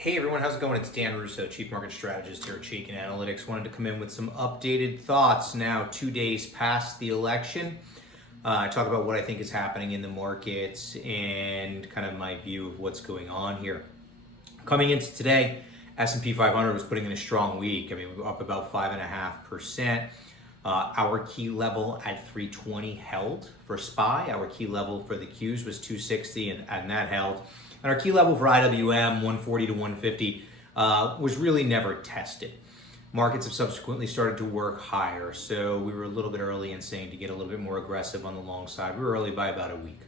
Hey everyone, how's it going? It's Dan Russo, Chief Market Strategist here at Chaikin Analytics. Wanted to come in with some updated thoughts now 2 days past the election. Talk about what I think is happening in the markets and kind of my view of what's going on here. Coming into today, S&P 500 was putting in a strong week. I mean, we were up about 5.5%. Our key level at 320 held for SPY. Our key level for the Qs was 260 and that held. And our key level for IWM, 140 to 150, was really never tested. Markets have subsequently started to work higher, so we were a little bit early in saying to get a little bit more aggressive on the long side. We were early by about a week.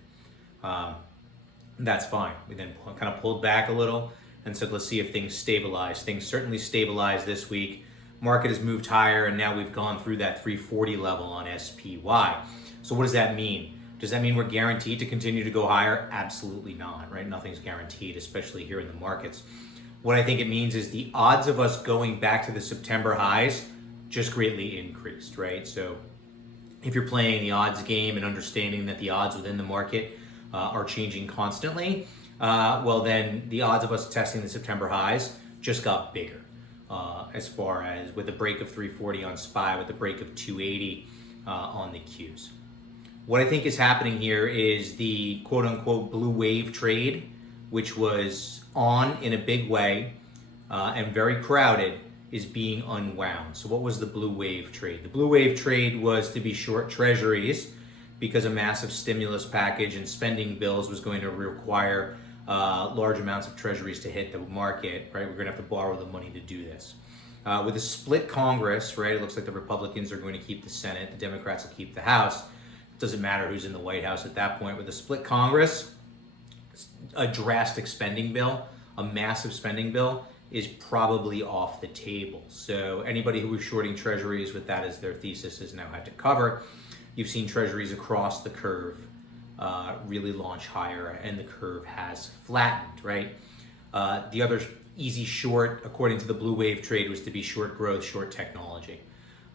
That's fine. We then kind of pulled back a little and said, let's see if things stabilize. Things certainly stabilized this week. Market has moved higher, and now we've gone through that 340 level on SPY. So what does that mean? Does that mean we're guaranteed to continue to go higher? Absolutely not, right? Nothing's guaranteed, especially here in the markets. What I think it means is the odds of us going back to the September highs just greatly increased, right? So if you're playing the odds game and understanding that the odds within the market are changing constantly, well then the odds of us testing the September highs just got bigger. As far as with the break of 340 on SPY, with the break of 280 on the Qs. What I think is happening here is the quote-unquote blue wave trade, which was on in a big way and very crowded, is being unwound. So what was the blue wave trade? The blue wave trade was to be short treasuries because a massive stimulus package and spending bills was going to require large amounts of treasuries to hit the market, right? We're going to have to borrow the money to do this. With a split Congress, right, it looks like the Republicans are going to keep the Senate, the Democrats will keep the House. Doesn't matter who's in the White House at that point. With a split Congress, a drastic spending bill, a massive spending bill is probably off the table. So anybody who was shorting treasuries with that as their thesis has now had to cover. You've seen treasuries across the curve really launch higher, and the curve has flattened, right? The other easy short, according to the blue wave trade, was to be short growth, short technology,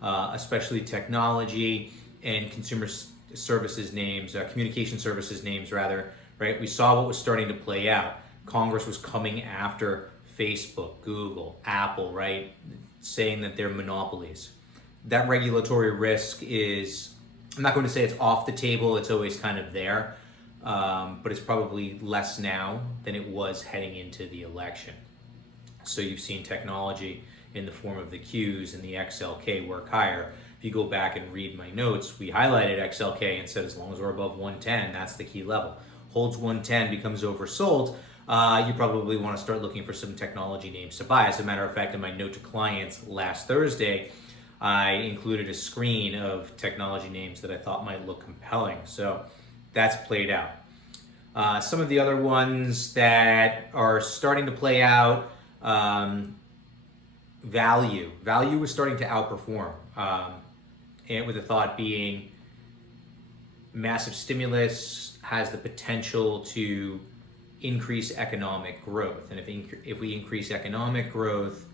especially technology and consumer services names, communication services names rather, right? We saw what was starting to play out. Congress was coming after Facebook, Google, Apple, right? Saying that they're monopolies. That regulatory risk is, I'm not going to say it's off the table, it's always kind of there, but it's probably less now than it was heading into the election. So you've seen technology in the form of the Qs and the XLK work higher. If you go back and read my notes, we highlighted XLK and said as long as we're above 110, that's the key level. Holds 110, becomes oversold, you probably want to start looking for some technology names to buy. As a matter of fact, in my note to clients last Thursday, I included a screen of technology names that I thought might look compelling. So that's played out. Some of the other ones that are starting to play out, value. Value was starting to outperform. And with the thought being massive stimulus has the potential to increase economic growth. And if we increase economic growth,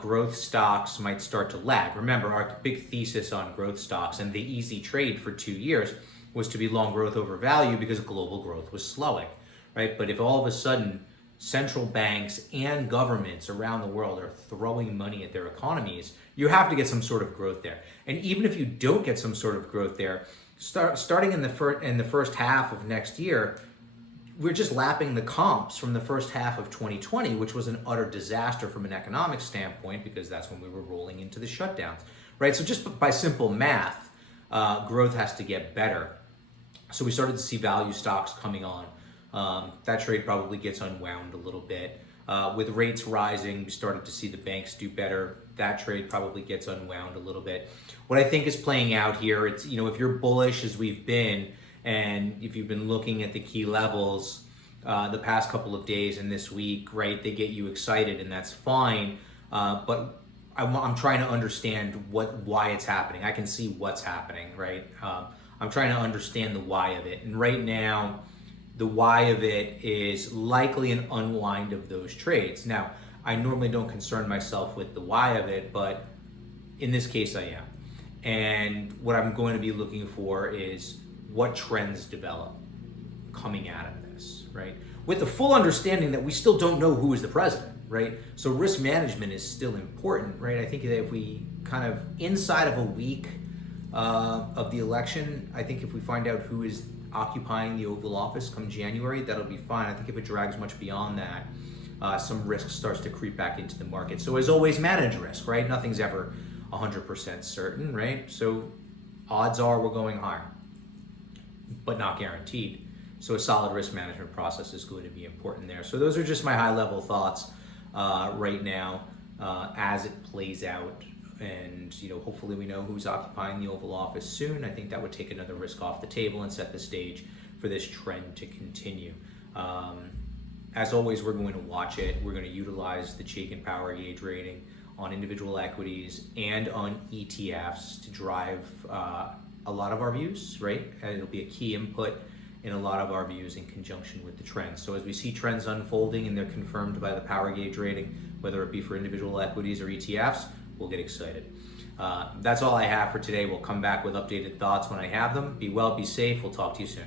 growth stocks might start to lag. Remember, our big thesis on growth stocks and the easy trade for 2 years was to be long growth over value because global growth was slowing, right? But if all of a sudden central banks and governments around the world are throwing money at their economies, you have to get some sort of growth there. And even if you don't get some sort of growth there, starting in the first half of next year, we're just lapping the comps from the first half of 2020, which was an utter disaster from an economic standpoint because that's when we were rolling into the shutdowns, right? So just by simple math, growth has to get better. So we started to see value stocks coming on. That trade probably gets unwound a little bit. With rates rising, we started to see the banks do better. That trade probably gets unwound a little bit. What I think is playing out here, it's, you know, if you're bullish as we've been, and if you've been looking at the key levels the past couple of days and this week, right, they get you excited and that's fine. But I'm trying to understand why it's happening. I can see what's happening, right? I'm trying to understand the why of it. And right now, the why of it is likely an unwind of those trades. Now, I normally don't concern myself with the why of it, but in this case I am. And what I'm going to be looking for is what trends develop. coming out of this, right? With the full understanding that we still don't know who is the president, right? So risk management is still important, right? I think that if we kind of inside of a week of the election, I think if we find out who is occupying the Oval Office come January, that'll be fine. I think if it drags much beyond that, some risk starts to creep back into the market. So as always, manage risk, right? Nothing's ever 100% certain, right? So odds are we're going higher, but not guaranteed. So a solid risk management process is going to be important there. So those are just my high level thoughts right now as it plays out. And hopefully we know who's occupying the Oval Office soon. I think that would take another risk off the table and set the stage for this trend to continue. As always, we're going to watch it. We're going to utilize the Chaikin power gauge rating on individual equities and on ETFs to drive a lot of our views, right? And it'll be a key input in a lot of our views in conjunction with the trends. So as we see trends unfolding and they're confirmed by the power gauge rating, whether it be for individual equities or ETFs, we'll get excited. That's all I have for today. We'll come back with updated thoughts when I have them. Be well, be safe. We'll talk to you soon.